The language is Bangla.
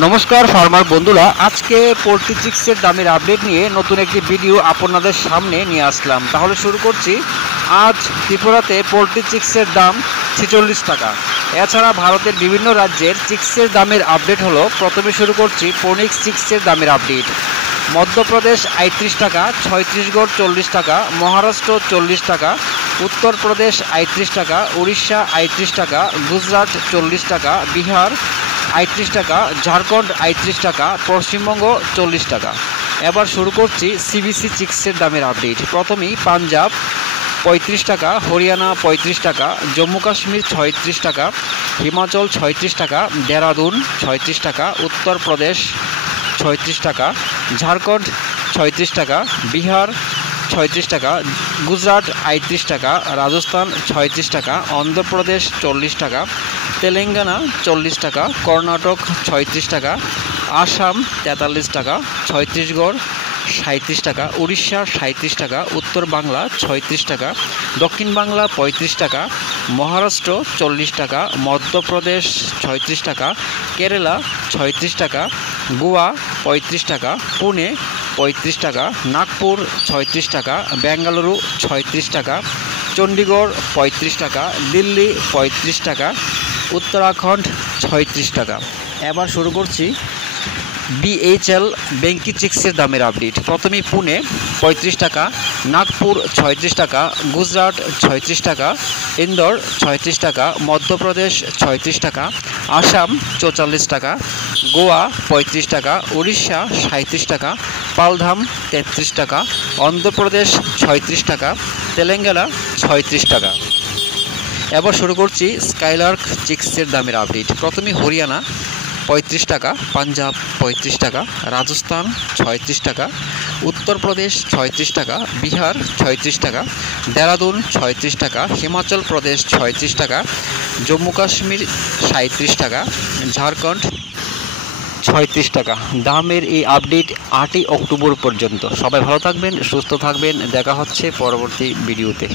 নমস্কার ফার্মার বন্ধুরা, আজকে পোলট্রি চিক্সের দামের আপডেট নিয়ে নতুন একটি ভিডিও আপনাদের সামনে নিয়ে আসলাম। তাহলে শুরু করছি। আজ ত্রিপুরাতে পোলট্রি চিক্সের দাম 46 টাকা। এছাড়া ভারতের বিভিন্ন রাজ্যের চিক্সের দামের আপডেট হলো। প্রথমে শুরু করছি ফোনিক্স চিক্সের দামের আপডেট। মধ্যপ্রদেশ 38 টাকা, ছত্তিশগড় 40 টাকা, মহারাষ্ট্র 40 টাকা, উত্তরপ্রদেশ 38 টাকা, উড়িষ্যা 38 টাকা, গুজরাট 40 টাকা, বিহার 38 টাকা, ঝাড়খণ্ড 38 টাকা, পশ্চিমবঙ্গ 40 টাকা। এবার শুরু করছি সিবিসি চিক্সের দামের আপডেট। প্রথমেই পাঞ্জাব 35 টাকা, হরিয়ানা 35 টাকা, জম্মু কাশ্মীর 36 টাকা, হিমাচল 36 টাকা, দেরাদুন 36 টাকা, উত্তরপ্রদেশ 36 টাকা, ঝাড়খণ্ড 36 টাকা, বিহার 36 টাকা, গুজরাট 38 টাকা, রাজস্থান 36 টাকা, অন্ধ্রপ্রদেশ 40 টাকা, তেলেঙ্গানা 40 টাকা, কর্ণাটক 36 টাকা, আসাম 43 টাকা, ছত্তিশগড় 37 টাকা, উড়িষ্যা 37 টাকা, উত্তর বাংলা 36 টাকা, দক্ষিণ বাংলা 35 টাকা, মহারাষ্ট্র 40 টাকা, মধ্যপ্রদেশ 36 টাকা, কেরালা 36 টাকা, গোয়া 35 টাকা, পুনে 35 টাকা, নাগপুর 36 টাকা, বেঙ্গালুরু 36 টাকা, চণ্ডীগড় 35 টাকা, দিল্লি 35 টাকা, উত্তরাখণ্ড 36 টাকা। এবার শুরু করছি বিএইচএল বেঙ্কি চিক্সের দামের আপডেট। প্রথমেই পুনে 35 টাকা, নাগপুর 36 টাকা, গুজরাট 36 টাকা, ইন্দোর 36 টাকা, মধ্যপ্রদেশ 36 টাকা, আসাম 44 টাকা, গোয়া 35 টাকা, উড়িষ্যা 37 টাকা, পালধাম 33 টাকা, অন্ধ্রপ্রদেশ 36 টাকা, তেলেঙ্গানা 36 টাকা। এবার শুরু করছি স্কাইলার্ক চিক্সের দামের আপডেট। প্রথমে হরিয়ানা 35 টাকা, পাঞ্জাব 35 টাকা, রাজস্থান 36 টাকা, উত্তরপ্রদেশ 36 টাকা, বিহার 36 টাকা, দেরাদুন 36 টাকা, হিমাচল প্রদেশ 36 টাকা, জম্মু কাশ্মীর 37 টাকা, ঝাড়খণ্ড 36 টাকা। দামের এই আপডেট 8ই অক্টোবর পর্যন্ত। সবাই ভালো থাকবেন, সুস্থ থাকবেন। দেখা হচ্ছে পরবর্তী ভিডিওতে।